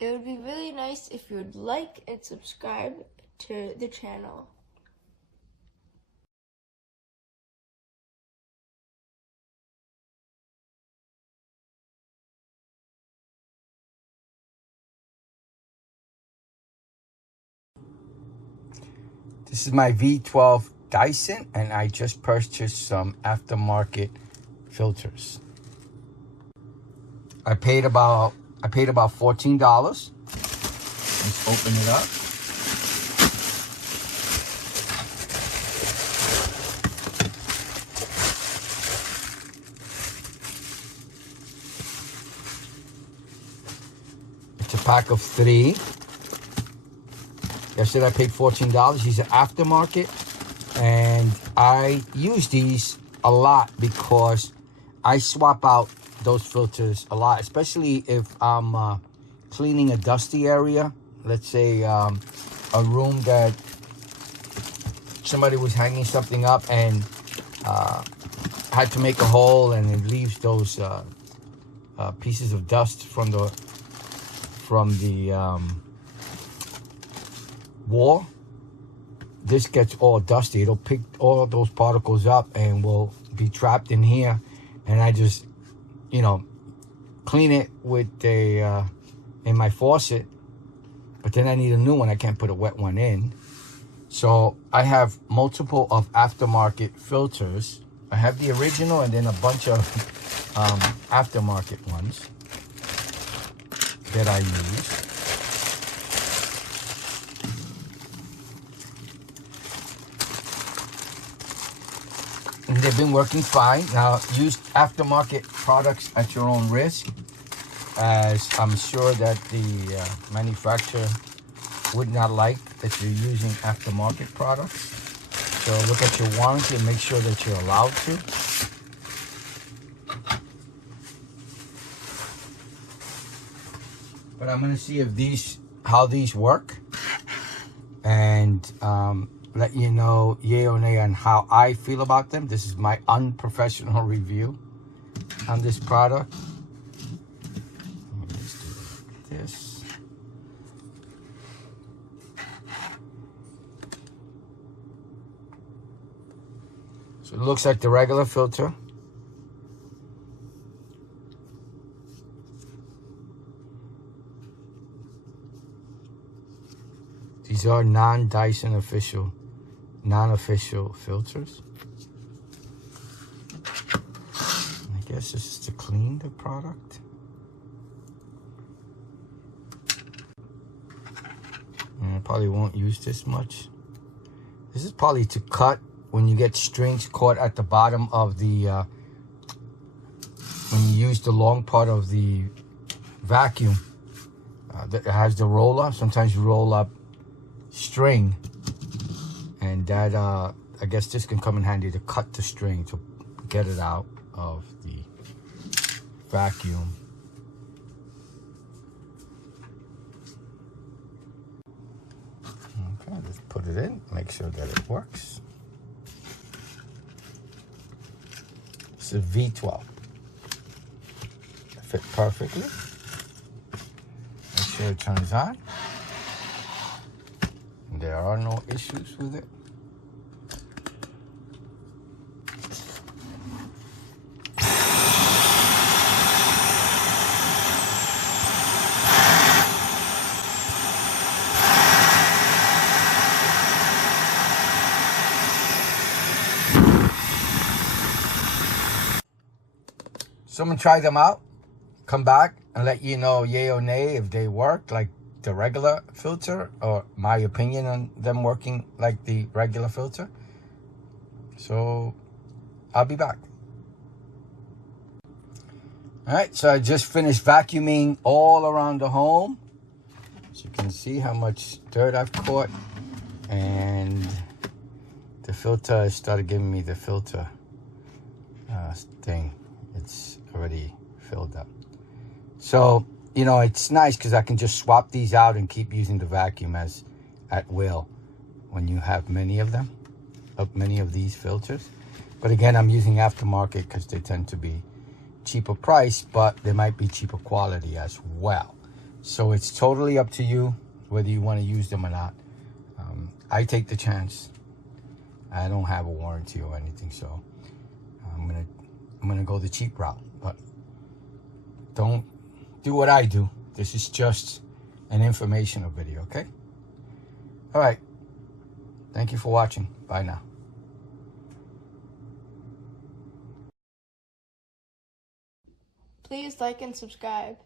It would be really nice if you would like and subscribe to the channel. This is my V12 Dyson, and I just purchased some aftermarket filters. I paid about $14. Let's open it up. It's a pack of 3. I said I paid $14. These are aftermarket, and I use these a lot because I swap out those filters a lot, especially if I'm cleaning a dusty area. Let's say a room that somebody was hanging something up and had to make a hole, and it leaves those pieces of dust from the wall. This gets all dusty. It'll pick all of those particles up and will be trapped in here, and I just, you know, clean it with a in my faucet, but then I need a new one. I can't put a wet one in. So I have multiple of aftermarket filters. I have the original and then a bunch of aftermarket ones that I use. And they've been working fine. Now, use aftermarket products at your own risk, as I'm sure that the manufacturer would not like that you're using aftermarket products. So look at your warranty and make sure that you're allowed to. But I'm going to see if how these work, and let you know yay or nay on how I feel about them. This is my unprofessional review on this product. Let me just do this. So it looks like the regular filter. These are non-Dyson official, non-official filters. I guess this is to clean the product. And I probably won't use this much. This is probably to cut when you get strings caught at the bottom of the, when you use the long part of the vacuum that has the roller. Sometimes you roll up string, and that I guess this can come in handy to cut the string to get it out of the vacuum. Okay, let's put it in, make sure that it works. It's a V12. It fit perfectly. Make sure it turns on. There are no issues with it. So I'm gonna try them out, come back and let you know yay or nay if they work like the regular filter, or my opinion on them working like the regular filter. So I'll be back. All right, so I just finished vacuuming all around the home. So you can see how much dirt I've caught, and the filter has started giving me the filter thing. It's already filled up. So, you know, it's nice because I can just swap these out and keep using the vacuum at will when you have many of them, many of these filters. But again, I'm using aftermarket because they tend to be cheaper price, but they might be cheaper quality as well. So it's totally up to you whether you want to use them or not. I take the chance. I don't have a warranty or anything, so I'm gonna go the cheap route. But don't do what I do. This is just an informational video, okay? All right. Thank you for watching. Bye now. Please like and subscribe.